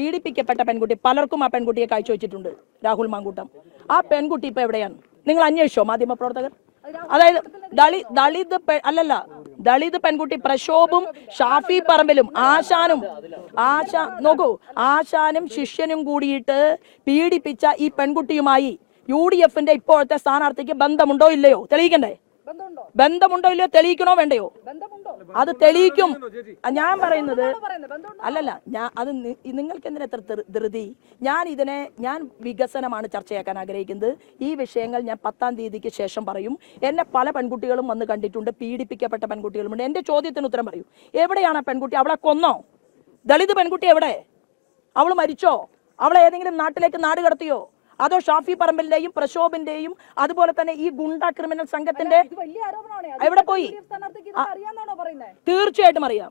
പീഡിപ്പിക്കപ്പെട്ട പെൺകുട്ടി പലർക്കും ആ പെൺകുട്ടിയെ കാഴ്ചവെച്ചിട്ടുണ്ട് രാഹുൽ മാങ്കൂട്ടം. ആ പെൺകുട്ടി ഇപ്പൊ എവിടെയാണ്? നിങ്ങൾ അന്വേഷിച്ചോ മാധ്യമപ്രവർത്തകർ? അതായത് ദളിത് പെൺകുട്ടി പ്രക്ഷോഭും ഷാഫി പറമ്പിലും ആശാനും ശിഷ്യനും കൂടിയിട്ട് പീഡിപ്പിച്ച ഈ പെൺകുട്ടിയുമായി UDFന്റെ ഇപ്പോഴത്തെ സ്ഥാനാർത്ഥിക്ക് ബന്ധമുണ്ടോ ഇല്ലയോ തെളിയിക്കണ്ടേ? ബന്ധമുണ്ടോ ഇല്ലയോ തെളിയിക്കണോ വേണ്ടയോ? അത് തെളിയിക്കും. ഞാൻ പറയുന്നത് അത് നിങ്ങൾക്ക് എന്തിനാ എത്ര ധൃതി? ഞാൻ വികസനമാണ് ചർച്ചയാക്കാൻ ആഗ്രഹിക്കുന്നത്. ഈ വിഷയങ്ങൾ ഞാൻ 10-ാം തീയതിക്ക് ശേഷം പറയും. എന്നെ പല പെൺകുട്ടികളും വന്ന് കണ്ടിട്ടുണ്ട്, പീഡിപ്പിക്കപ്പെട്ട പെൺകുട്ടികളുമുണ്ട്. എന്റെ ചോദ്യത്തിന് ഉത്തരം പറയൂ. എവിടെയാണ് ആ പെൺകുട്ടി? അവളെ കൊന്നോ? ദളിത് പെൺകുട്ടി എവിടെ? അവൾ മരിച്ചോ? അവളെ ഏതെങ്കിലും നാട്ടിലേക്ക് നാട് കടത്തിയോ? അതോ ഷാഫി പറമ്പിന്റെയും പ്രക്ഷോഭിന്റെയും അതുപോലെ തന്നെ ഈ ഗുണ്ട ക്രിമിനൽ സംഘത്തിന്റെ എവിടെ പോയി? തീർച്ചയായിട്ടും അറിയാം.